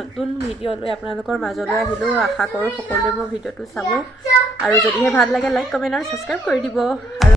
নতুন ভিডিঅ' লৈ আপোনালোকৰ মাজলৈ আহিলোঁ আশা কৰোঁ সকলোৱে মোৰ ভিডিঅ'টো চাব আৰু যদিহে ভাল লাগে লাইক কমেণ্ট আৰু ছাবস্ক্ৰাইব কৰি দিব আৰু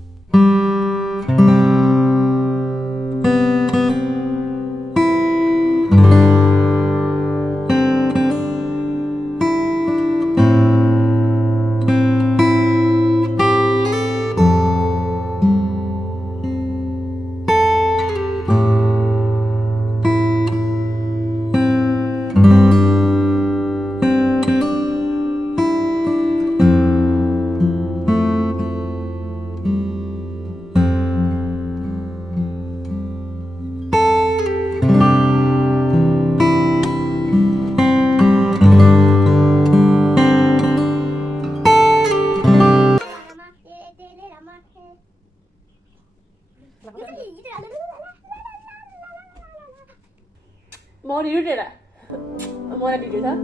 mau tidur deh lah mau tidur tak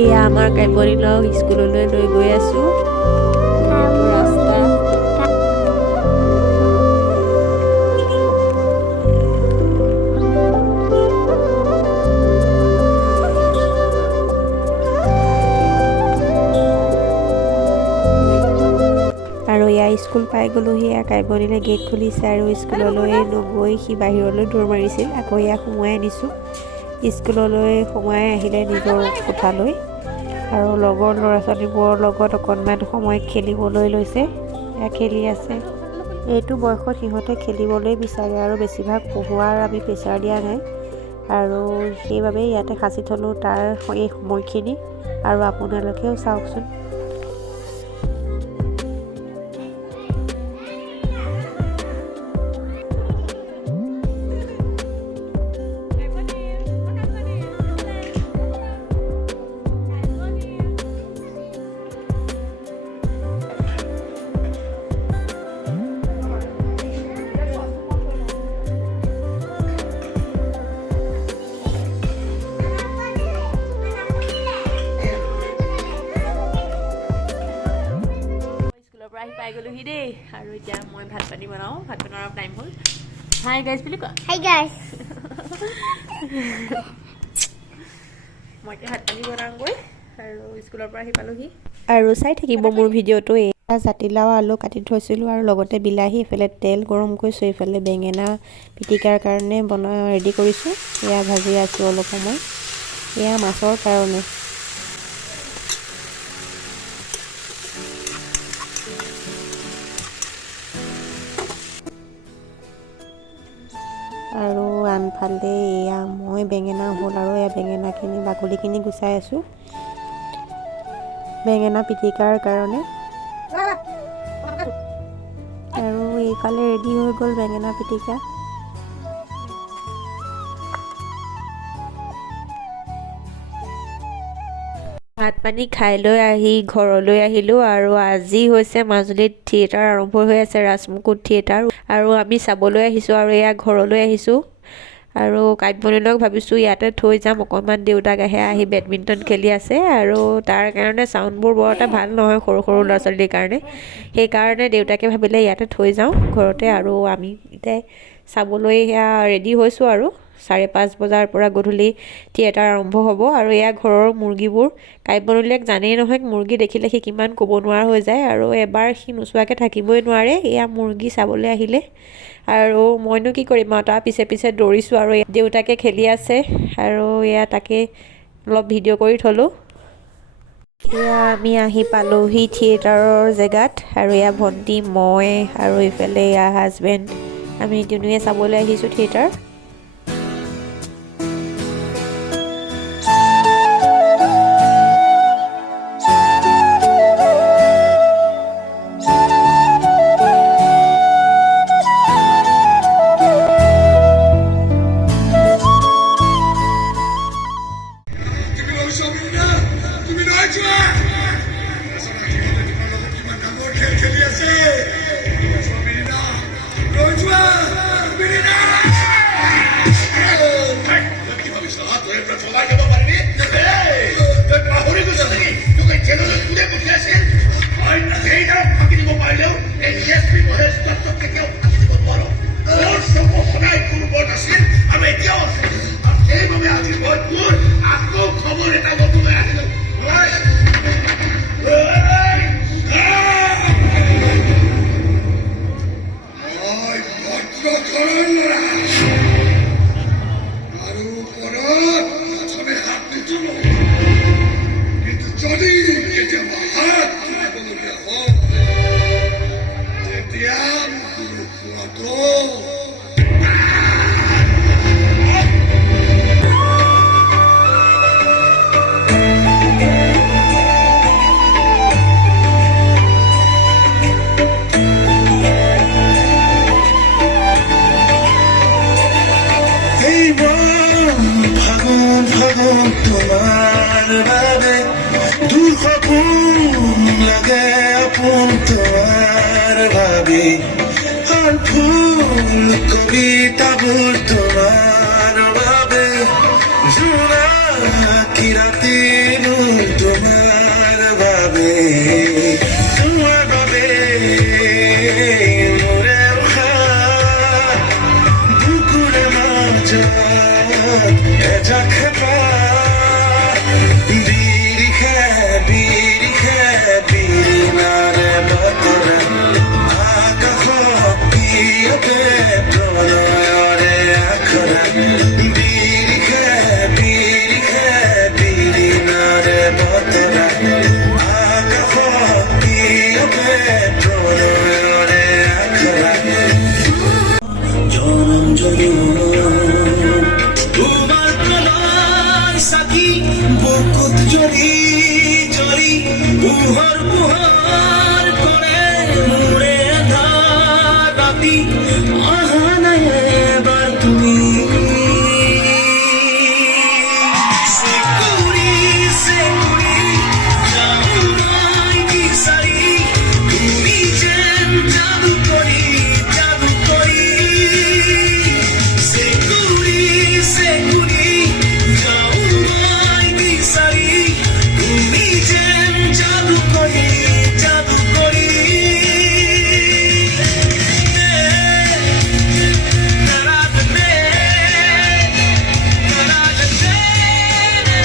এয়া আমাৰ কাইবৰীলক স্কুললৈ লৈ গৈ আছোঁ ৰাস্তা আৰু এয়া স্কুল পাই গ'লোঁ সেয়া কাইবৰীলে গেট খুলিছে আৰু স্কুললৈ নগৈ সি বাহিৰলৈ দৌৰ মাৰিছিল আকৌ এয়া সোমোৱাই আনিছোঁ স্কুললৈ সোমাই আহিলে নিজৰ কোঠালৈ আৰু লগৰ ল'ৰা ছোৱালীবোৰৰ লগত অকণমান সময় খেলিবলৈ লৈছে খেলি আছে এইটো বয়সত সিহঁতে খেলিবলৈ বিচাৰে আৰু বেছিভাগ পঢ়োৱাৰ আমি প্ৰেছাৰ দিয়া নাই আৰু সেইবাবে ইয়াতে সাঁচি থলোঁ তাৰ এই সময়খিনি আৰু আপোনালোকেও চাওকচোন আহি পাই গ'লোহি দেই আৰু এতিয়া মই ভাত পানী বনাওঁ ভাত বনোৱাৰ টাইম হ'ল হাই গাইজ বুলি কোৱা হাই গাইজ মই এতিয়া ভাত পানী বনাওঁগৈ আৰু স্কুলৰ পৰা আহি পালোহি আৰু চাই থাকিব মোৰ ভিডিঅ'টো এয়া জাতিলাও আলু কাটি থৈছিলোঁ আৰু লগতে বিলাহী এইফালে তেল গৰম কৰিছোঁ এইফালে বেঙেনা পিটিকাৰ কাৰণে ৰেডি কৰিছোঁ এয়া ভাজি আছোঁ অলপ সময় এয়া মাছৰ কাৰণে আৰু আনফালে এয়া মই বেঙেনা হ'ল আৰু এয়া বেঙেনাখিনি বাকলিখিনি গুচাই আছোঁ বেঙেনা পিটিকাৰ কাৰণে আৰু এইফালে ৰেডি হৈ গ'ল বেঙেনা পিটিকা ভাত পানী খাই লৈ আহি ঘৰলৈ আহিলোঁ আৰু আজি হৈছে মাজুলীত থিয়েটাৰ আৰম্ভ হৈ আছে ৰাজমুকুট থিয়েটাৰ আৰু আমি চাবলৈ আহিছোঁ আৰু এয়া ঘৰলৈ আহিছোঁ আৰু কাব্যনীলক ভাবিছোঁ ইয়াতে থৈ যাম অকণমান দেউতাক আহি বেডমিণ্টন খেলি আছে আৰু তাৰ কাৰণে চাউণ্ডবোৰ বৰ এটা ভাল নহয় সৰু সৰু ল'ৰা ছোৱালীৰ কাৰণে সেইকাৰণে দেউতাকে ভাবিলে ইয়াতে থৈ যাওঁ ঘৰতে আৰু আমি এতিয়া চাবলৈ সেয়া ৰেডি হৈছোঁ আৰু 5:30 বজাৰ পৰা গধূলি থিয়েটাৰ আৰম্ভ হ'ব আৰু এয়া ঘৰৰ মুৰ্গীবোৰ কাব্যনীলক জানেই নহয় মুৰ্গী দেখিলে সি কিমান ক'ব নোৱাৰা হৈ যায় আৰু এবাৰ সি নোচোৱাকৈ থাকিবই নোৱাৰে এয়া মুৰ্গী চাবলৈ আহিলে আৰু মইনো কি কৰিম আৰু তাৰ পিছে পিছে দৌৰিছোঁ আৰু দেউতাকে খেলি আছে আৰু এয়া তাকে অলপ ভিডিঅ' কৰি থলোঁ এয়া আমি আহি পালোহি থিয়েটাৰৰ জেগাত আৰু এয়া ভণ্টি মই আৰু এইফালে এয়া হাজবেণ্ড আমি তিনিওৱে চাবলৈ আহিছোঁ theatre Yes, people have stepped up to help. ওপৰত প্ৰথমে হাত নিদিলো, কিন্তু যদি কেতিয়াবা হাত তুলিবলগীয়া হয় তেতিয়া কোনো পোৱাটো তোমাৰ বাবে দূৰ সপোন লাগে আপন তোমাৰ ভাবি আৰ ফুল কবিতাবোৰ তোমাৰ বাবে জোড়া কি ৰাতিবোৰ তোমাৰ বাবে তোমাৰ বাবে মোৰে উশাহ বুকুৰে মাজত এজাক হেঁপাহ বিৰিখে